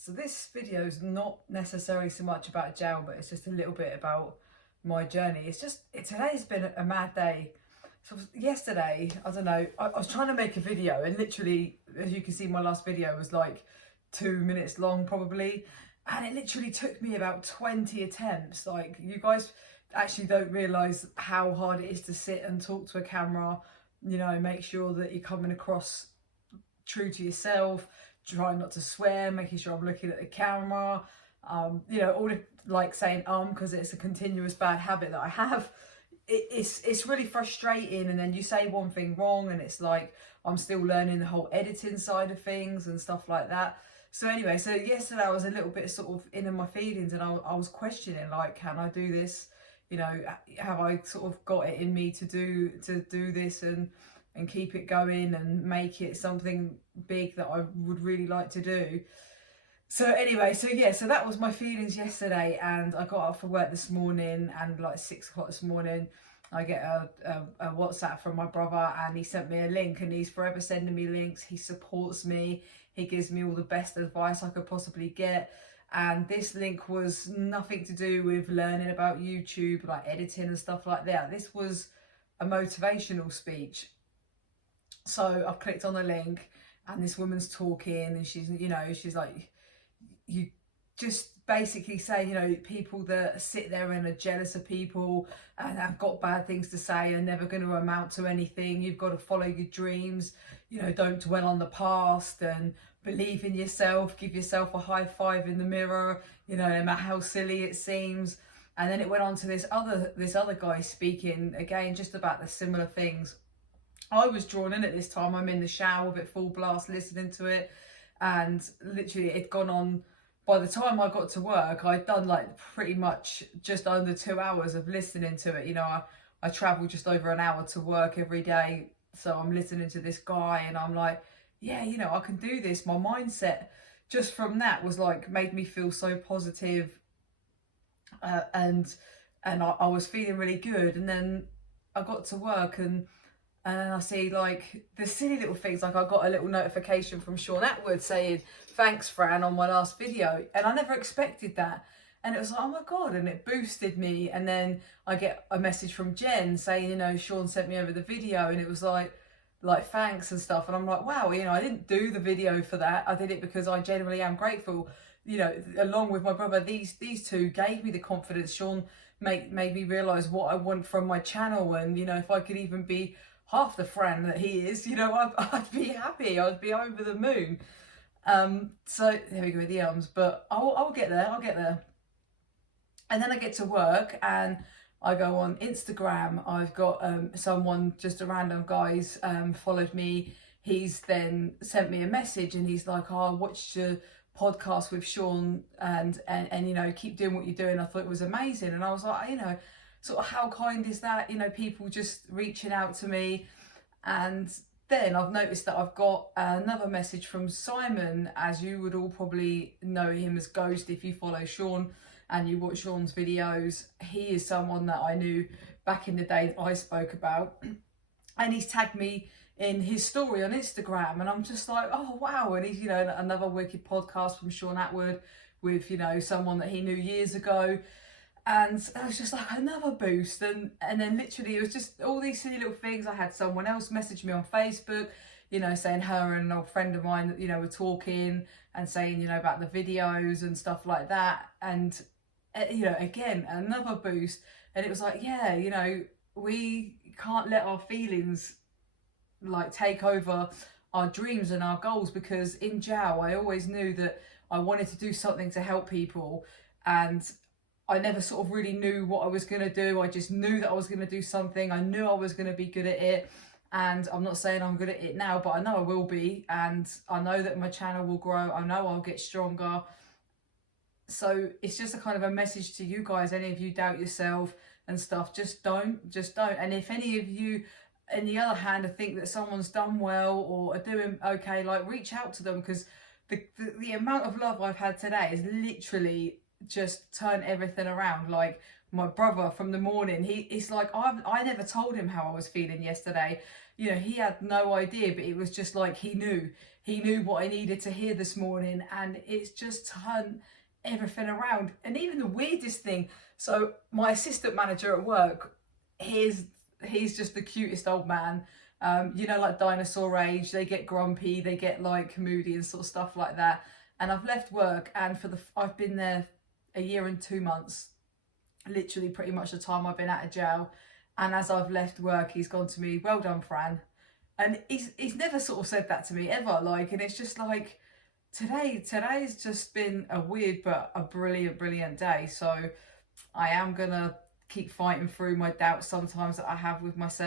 So this video is not necessarily so much about jail, but it's just a little bit about my journey. Today's been a mad day. So yesterday, I don't know, I was trying to make a video, and literally, as you can see, my last video was like 2 minutes long probably. And it literally took me about 20 attempts. Like, you guys actually don't realise how hard it is to sit and talk to a camera, make sure that you're coming across true to yourself, try not to swear, making sure I'm looking at the camera, all the like saying because it's a continuous bad habit that I have. It's really frustrating, and then you say one thing wrong and it's like I'm still learning the whole editing side of things and stuff like that. So anyway, so yesterday I was a little bit sort of in my feelings, and I was questioning, like, can I do this? Have I sort of got it in me to do this and keep it going and make it something big that I would really like to do. So anyway, so that was my feelings yesterday, and I got up for work this morning, and like 6 o'clock this morning, I get a WhatsApp from my brother, and he sent me a link, and he's forever sending me links. He supports me. He gives me all the best advice I could possibly get. And this link was nothing to do with learning about YouTube, like editing and stuff like that. This was a motivational speech. So I've clicked on the link, and this woman's talking, and she's like, you just basically say, people that sit there and are jealous of people and have got bad things to say are never going to amount to anything. You've got to follow your dreams, don't dwell on the past, and believe in yourself, give yourself a high five in the mirror, no matter how silly it seems. And then it went on to this other guy speaking again just about the similar things. I was drawn in at this time. I'm in the shower with it full blast listening to it, and literally it'd gone on. By the time I got to work, I'd done like pretty much just under 2 hours of listening to it. I travel just over an hour to work every day, so I'm listening to this guy, and I'm like, yeah, I can do this. My mindset just from that was like, made me feel so positive, and I was feeling really good. And then I got to work, and I see like the silly little things, like I got a little notification from Sean Atwood saying, thanks Fran, on my last video. And I never expected that. And it was like, oh my God, and it boosted me. And then I get a message from Jen saying, Sean sent me over the video, and it was like thanks and stuff. And I'm like, wow, I didn't do the video for that. I did it because I genuinely am grateful. Along with my brother, these two gave me the confidence. Sean made me realise what I want from my channel, and if I could even be half the Fran that he is, I'd be happy. I'd be over the moon. So there we go with the but I'll get there. And then I get to work, and I go on Instagram. I've got someone, just a random guy's followed me. He's then sent me a message, and he's like, oh, I watched your podcast with Sean, and keep doing what you're doing. I thought it was amazing. And I was like, sort of how kind is that? People just reaching out to me. And then I've noticed that I've got another message from Simon, as you would all probably know him as Ghost if you follow Sean and you watch Sean's videos. He is someone that I knew back in the day that I spoke about, and he's tagged me in his story on Instagram, and I'm just like, oh wow. And he's another wicked podcast from Sean Atwood with someone that he knew years ago. And I was just like, another boost. And then literally it was just all these silly little things. I had someone else message me on Facebook, saying her and an old friend of mine, were talking and saying, about the videos and stuff like that. And, again, another boost. And it was like, yeah, we can't let our feelings like take over our dreams and our goals, because in jail, I always knew that I wanted to do something to help people. And I never sort of really knew what I was going to do. I just knew that I was going to do something. I knew I was going to be good at it. And I'm not saying I'm good at it now, but I know I will be. And I know that my channel will grow. I know I'll get stronger. So it's just a kind of a message to you guys. Any of you doubt yourself and stuff, just don't. And if any of you, on the other hand, think that someone's done well or are doing okay, like, reach out to them, because the amount of love I've had today is literally just turn everything around. Like, my brother from the morning, it's like I never told him how I was feeling yesterday. He had no idea, but it was just like he knew he knew what I needed to hear this morning, and it's just turned everything around. And even the weirdest thing, so my assistant manager at work, he's just the cutest old man. You know, like dinosaur age, they get grumpy, they get like moody and sort of stuff like that. And I've left work, and I've been there a year and 2 months, literally pretty much the time I've been out of jail. And as I've left work, he's gone to me, "Well done, Fran." And he's never sort of said that to me ever. Like, and it's just like, today's just been a weird but a brilliant day. So I am gonna keep fighting through my doubts sometimes that I have with myself.